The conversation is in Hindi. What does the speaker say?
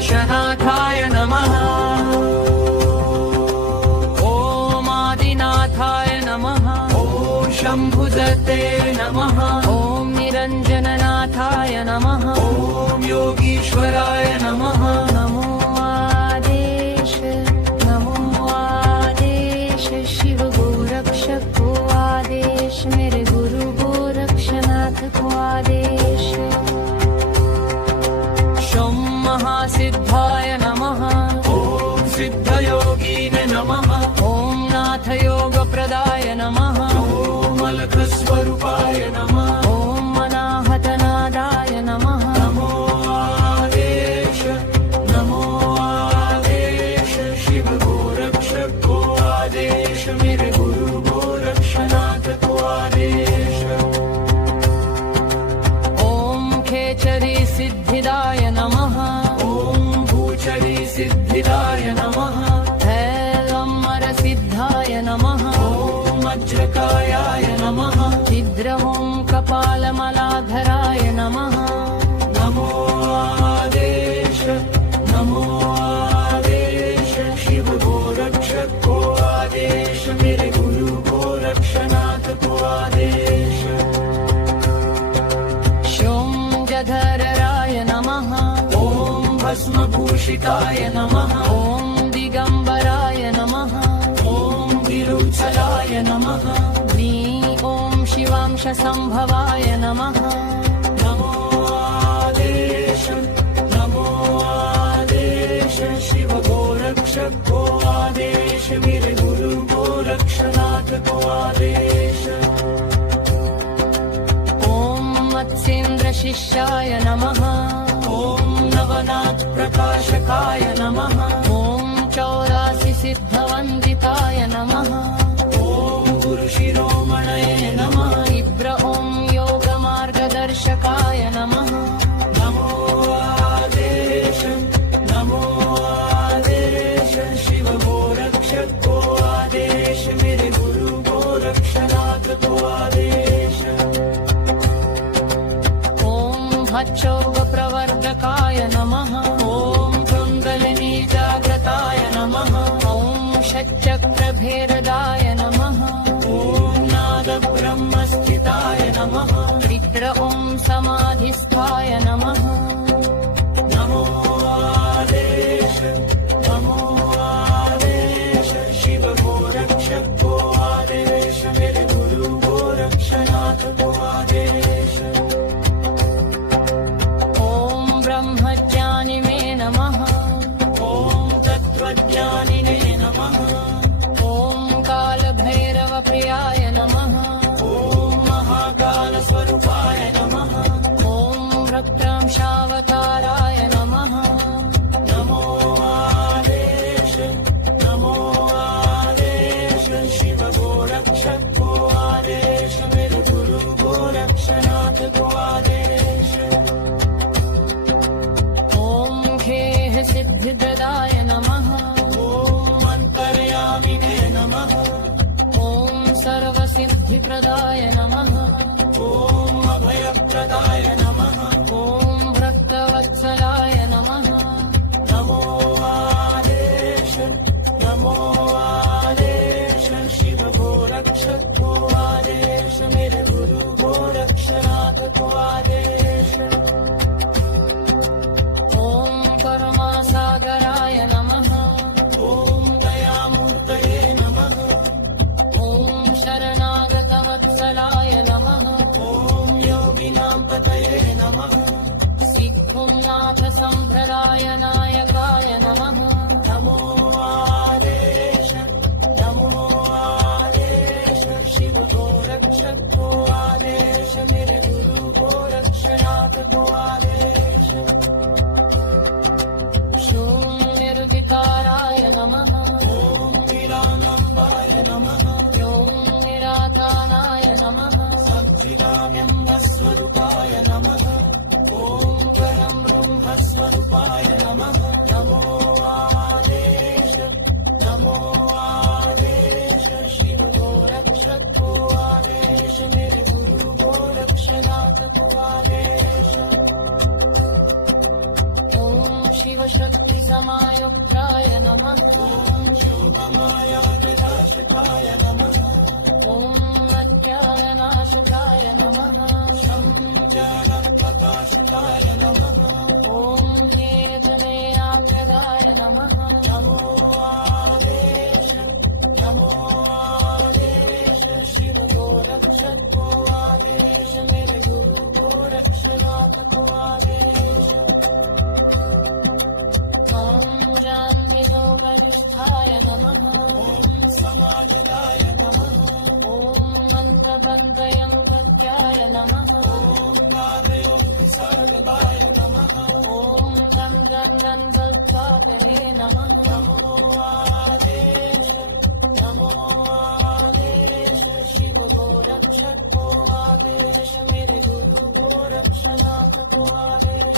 गोरक्षनाथाय नमः। ॐ आदिनाथाय नमः। ॐ शम्भुदत्ते नमः। ॐ निरञ्जननाथाय नमः। ॐ योगीश्वराय नमः। नमो आदेश, नमो आदेश, शिव गोरक्षक को आदेश, मेरे गुरु गोरक्षनाथ को आदेश। शं महासिद्धाय नमः। ॐ सिद्धयोगीने नमः। ॐ नाथयोगप्रदाय नमः। ॐ अलखस्वरूपाय नमः। ॐ मनाहतनादाय नमः। नमो आदेश, नमो आदेश, शिव गोरक्षक को आदेश, मेरे गुरु गोरक्षनाथ को आदेश। ॐ खेचरी सिद्धिदाय नमः। ॐ भूचरी सिद्धिदाय नमः। हैलम्बर सिद्धाय नमः। ॐ वज्रकायाय नमः। छिद्रहों कपालमलाधराय नमः। नमो आदेश, नमो आदेश, शिव गोरक्षक को आदेश, मेरे गुरु गोरक्षनाथ को आदेश। शं जधराय नमः। ॐ भस्मभूषिताय नमः। ॐ दिगंबराय नमः। ॐ विरुत्सलाय नमः। ॐ शिवांश संभवाय नमः। नमो आदेश, नमो आदेश, शिव गोरक्षक को आदेश, मेरे गुरु गोरक्षनाथ को आदेश। ॐ मत्स्येन्द्र शिष्याय नमः। ॐ नवनाथ प्रकाशकाय नमः। ॐ 84 सिद्धवन्दिताय नमः। ॐ गुरुशिरोमणये नमः। इब्र ॐ योगमार्गदर्शकाय नमः। नमो आदेश, नमो आदेश, शिव गोरक्षक को आदेश, मेरे गुरु गोरक्षनाथ को आदेश। ॐ भक्षोगप्रवर्धकाय नमः। ॐ कुण्डलिनी जागृताय नमः। ॐ षट्चक्रभेरदाय नमः। ॐ नादब्रह्मस्थिताय नमः। रुद्र ॐ समाधिस्थाय नमः। नमो आदेश, नमो आदेश, शिव गोरक्षक को आदेश, मेरे गुरु गोरक्षनाथ को आदेश। ॐ ब्रह्मज्ञानिने नमः। ॐ तत्त्वज्ञानिने नमः। ॐ कालभैरवप्रियाय नमः। ॐ महाकालस्वरूपाय नमः। ॐ रक्तांशावताराय नमः। नमो आदेश, नमो आदेश, शिव गोरक्षक को आदेश, मेरे गुरु गोरक्षनाथ को आदेश। ॐ खेह सिद्धिदाय नमः। ॐ अन्तर्यामिने नमः। ॐ सर्वसिद्धिप्रदाय नमः। ॐ अभयप्रदाय नमः। ॐ भक्तवत्सलाय नमः। नमो आदेश, नमो आदेश, शिव गोरक्षक को आदेश, मेरे गुरु गोरक्षनाथ को आदेश। ॐ कर्मासागराय नमः। ॐ दयामूर्तये नमः। ॐ शरणागतवत्सलाय नमः। ॐ योगिनां पतये नमः। सिद्धुनाथ सम्प्रदाय नायकाय नमः। नमो आदेश, नमो आदेश, शिव गोरक्षक को आदेश, मेरे गुरु गोरक्षनाथ को आदेश। शून्यर्विकाराय नमः। ॐ वीरानम्बाय नमः। ॐ निरातानाय नमः। सच्चिदानन्दस्वरूपाय नमः। ॐ परं ब्रह्मस्वरूपाय नमः। नमो आदेश, नमो आदेश, शिव गोरक्षक को आदेश, मेरे गुरु गोरक्षनाथ को आदेश। ॐ शिव शक्ति समायुक्ताय नमः ॐ शोभमायाविनाशकाय नमः ॐ प्रत्यायनाशकाय नमः शं ज्ञानप्रकाशकाय नमः ॐ वेदनेयाभ्यदाय नमः नमो आदेश शिव गोरक्षक को आदेश मेरे गुरु गोरक्षनाथ को आदेश ॐ जाम्यतो वरिष्ठाय नमः ॐ समाजदाय नमः ॐ मन्त्रबन्धयङ्कत्याय नमः ॐ नादयोगिसर्गदाय नमः ॐ गं गं गन्धस्वातये नमः नमो आदेश शिव गोरक्षक को आदेश मेरे गुरु गोरक्षनाथ को आदेश